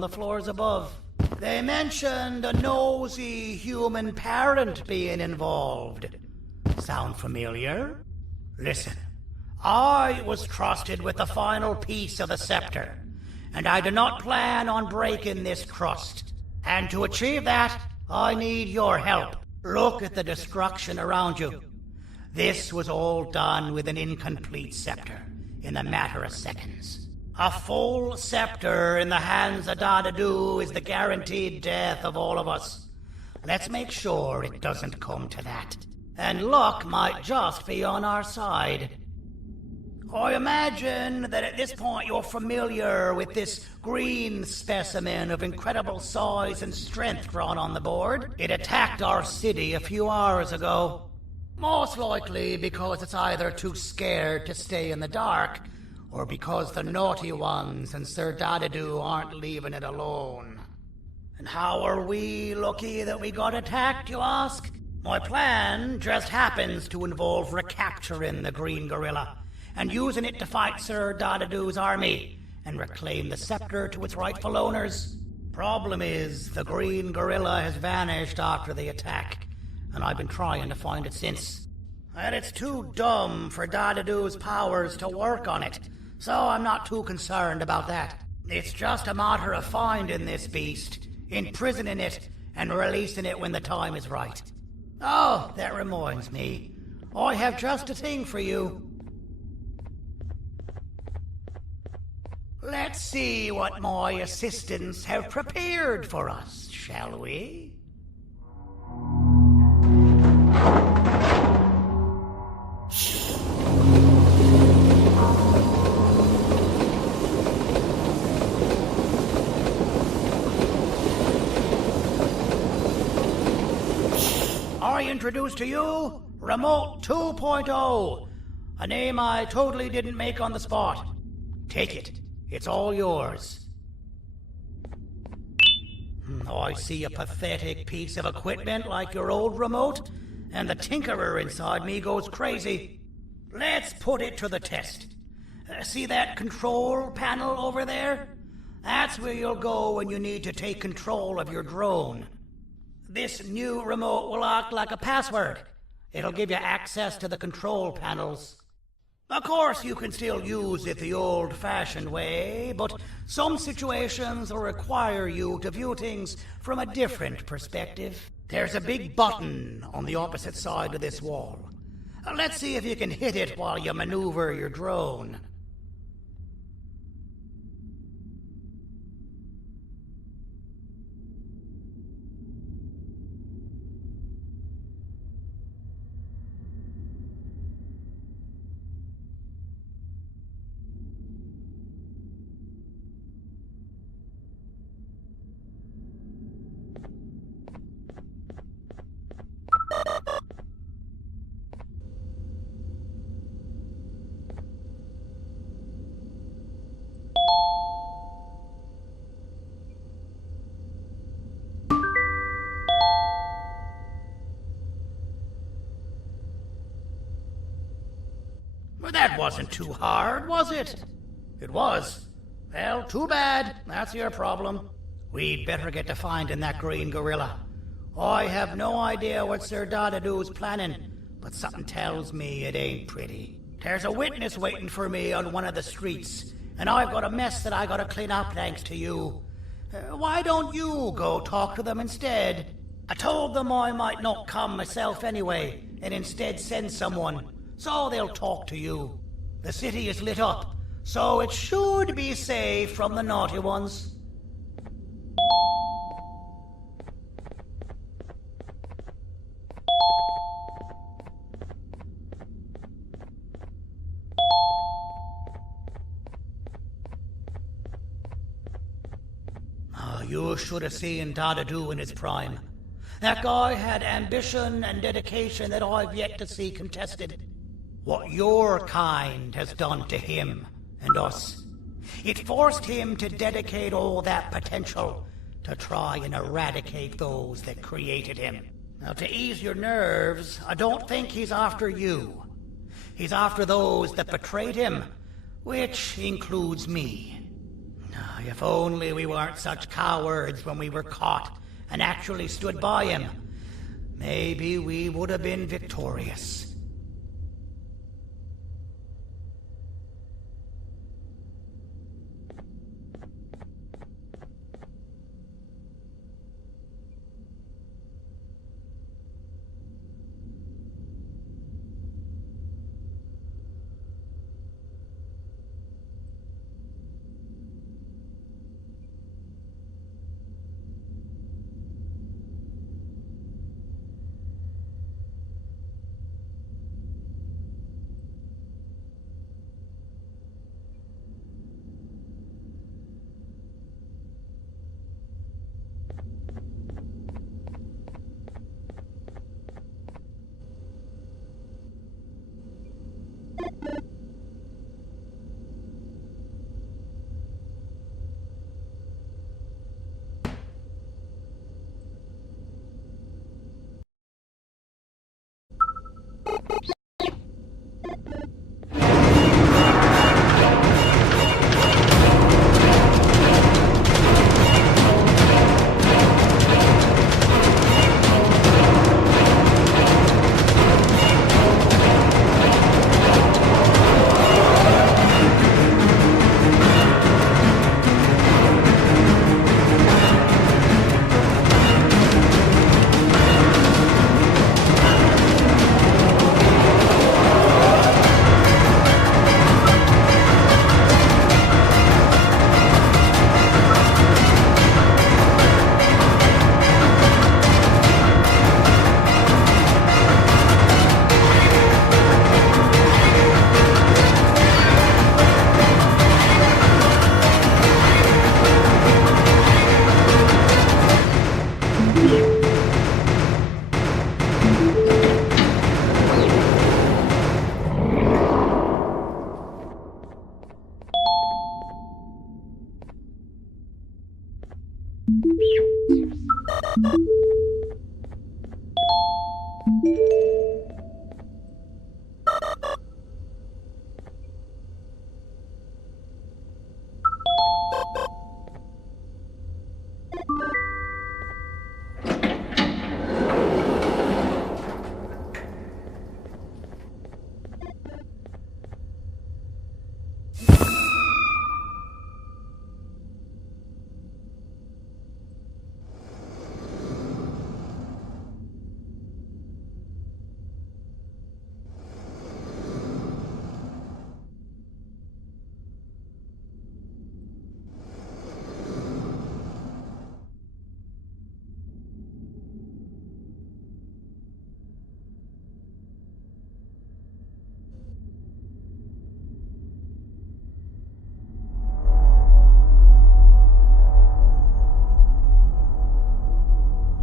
the floors above. They mentioned a nosy human parent being involved. Sound familiar? Listen, I was trusted with the final piece of the scepter, and I do not plan on breaking this trust. And to achieve that, I need your help. Look at the destruction around you. This was all done with an incomplete scepter in a matter of seconds. A full scepter in the hands of Dadadu is the guaranteed death of all of us. Let's make sure it doesn't come to that. And luck might just be on our side. I imagine that at this point you're familiar with this green specimen of incredible size and strength drawn on the board. It attacked our city a few hours ago. Most likely because it's either too scared to stay in the dark, or because the naughty ones and Sir Dadadu aren't leaving it alone. And how are we lucky that we got attacked, you ask? My plan just happens to involve recapturing the green gorilla and using it to fight Sir Dadadu's army and reclaim the scepter to its rightful owners. Problem is, the green gorilla has vanished after the attack, and I've been trying to find it since. And it's too dumb for Dadadu's powers to work on it, so I'm not too concerned about that. It's just a matter of finding this beast, imprisoning it, and releasing it when the time is right. Oh, that reminds me. I have just a thing for you. Let's see what my assistants have prepared for us, shall we? I introduce to you Remote 2.0, a name I totally didn't make on the spot. Take it. It's all yours. I see a pathetic piece of equipment like your old remote, and the tinkerer inside me goes crazy. Let's put it to the test. See that control panel over there? That's where you'll go when you need to take control of your drone. This new remote will act like a password. It'll give you access to the control panels. Of course, you can still use it the old-fashioned way, but some situations will require you to view things from a different perspective. There's a big button on the opposite side of this wall. Let's see if you can hit it while you maneuver your drone. Well, that wasn't too hard, was it? It was. Well, too bad. That's your problem. We'd better get to finding that green gorilla. I have no idea what Sir Dadadu's planning, but something tells me it ain't pretty. There's a witness waiting for me on one of the streets, and I've got a mess that I gotta clean up thanks to you. Why don't you go talk to them instead? I told them I might not come myself anyway, and instead send someone, so they'll talk to you. The city is lit up, so it should be safe from the naughty ones. You should have seen Dadadu in his prime. That guy had ambition and dedication that I've yet to see contested. What your kind has done to him and us. It forced him to dedicate all that potential to try and eradicate those that created him. Now, to ease your nerves, I don't think he's after you. He's after those that betrayed him, which includes me. If only we weren't such cowards when we were caught and actually stood by him. Maybe we would have been victorious.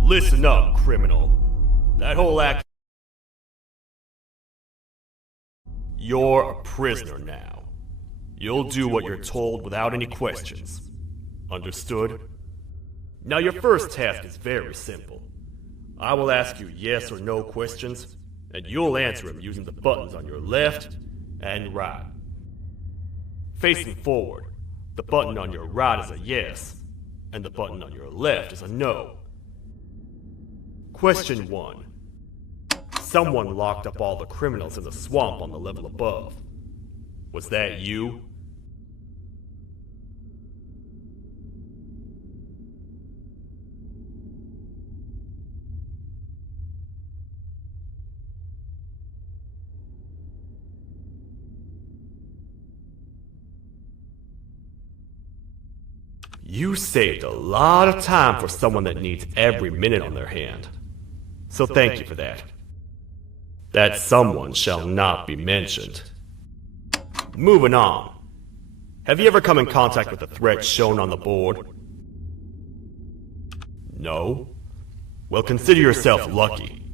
Listen up, criminal. That whole act... You're a prisoner now. You'll do what you're told without any questions. Understood? Now your first task is very simple. I will ask you yes or no questions, and you'll answer them using the buttons on your left and right. Facing forward, the button on your right is a yes, and the button on your left is a no. Question 1. Someone locked up all the criminals in the swamp on the level above. Was that you? You saved a lot of time for someone that needs every minute on their hand. So thank you for that. That someone shall not be mentioned. Moving on. Have you ever come in contact with the threat shown on the board? No? Well, consider yourself lucky.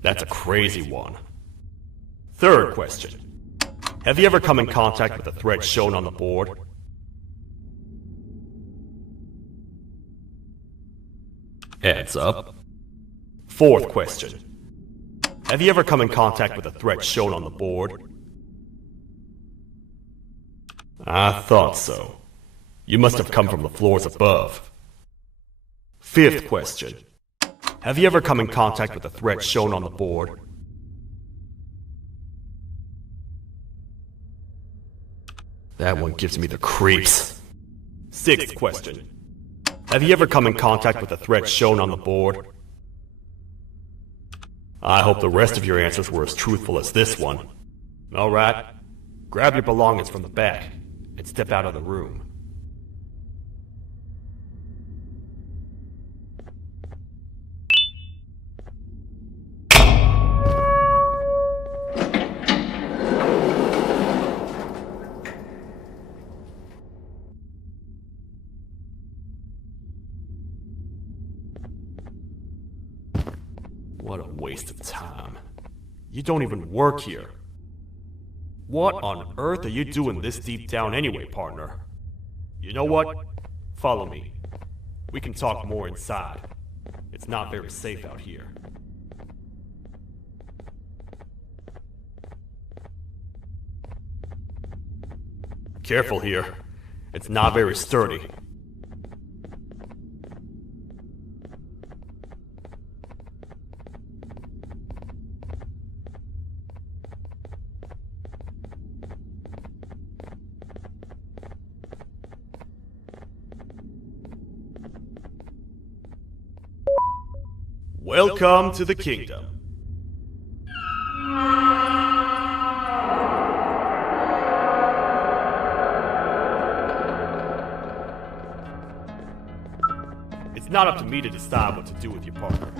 That's a crazy one. Third question. Have you ever come in contact with the threat shown on the board? Heads up. Fourth question. Have you ever come in contact with the threat shown on the board? I thought so. You must have come from the floors above. Fifth question. Have you ever come in contact with the threat shown on the board? That one gives me the creeps. Sixth question. Have you ever come in contact with the threat shown on the board? I hope the rest of your answers were as truthful as this one. Alright, grab your belongings from the back and step out of the room. What a waste of time. You don't even work here. What on earth are you doing this deep down anyway, partner? You know what? Follow me. We can talk more inside. It's not very safe out here. Careful here. It's not very sturdy. Welcome to the kingdom. It's not up to me to decide what to do with your partner.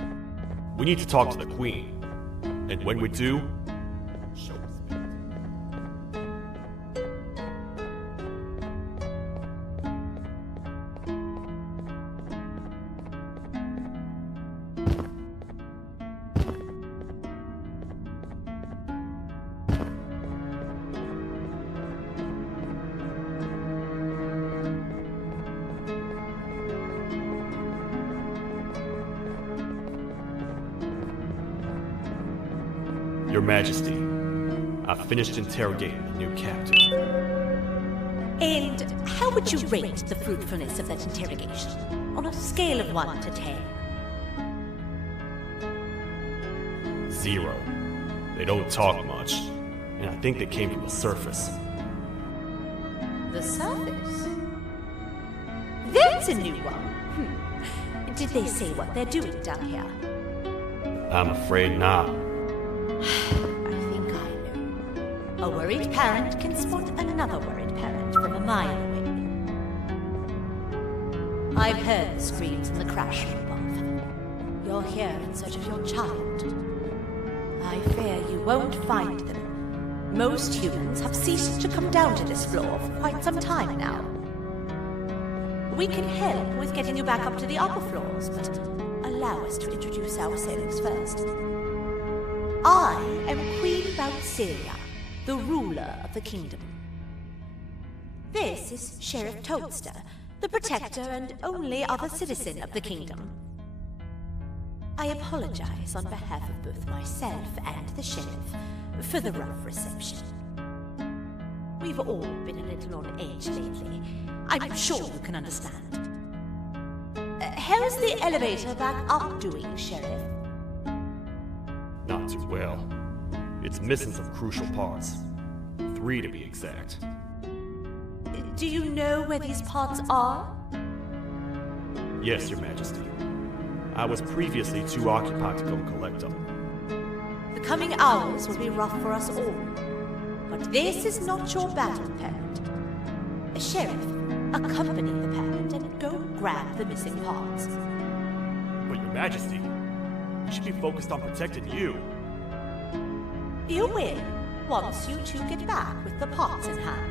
We need to talk to the queen. And when we do, show respect. Your Majesty, I've finished interrogating the new captain. And how would you rate the fruitfulness of that interrogation? On a scale of 1 to 10? 0. They don't talk much, and I think they came from the surface. The surface? There's a new one. Did they say what they're doing down here? I'm afraid not. I think I know. A worried parent can spot another worried parent from a mile away. I've heard the screams and the crash from above. You're here in search of your child. I fear you won't find them. Most humans have ceased to come down to this floor for quite some time now. We can help with getting you back up to the upper floors, but allow us to introduce ourselves first. I am Queen Valkyria, the ruler of the kingdom. This is Sheriff Toadster, the protector and only other citizen of the kingdom. I apologize on behalf of both myself and the sheriff for the rough reception. We've all been a little on edge lately. I'm sure you can understand. How's the elevator back up doing, Sheriff? Not too well. It's missing some crucial parts. 3 to be exact. Do you know where these parts are? Yes, Your Majesty. I was previously too occupied to go collect them. The coming hours will be rough for us all. But this is not your battle, parent. Sheriff, accompany the parent and go grab the missing parts. But Your Majesty, we should be focused on protecting you. You will, once you two get back with the parts in hand.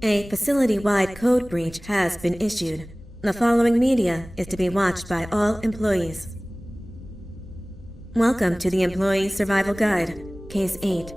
A facility-wide code breach has been issued. The following media is to be watched by all employees. Welcome to the Employee Survival Guide, Case 8.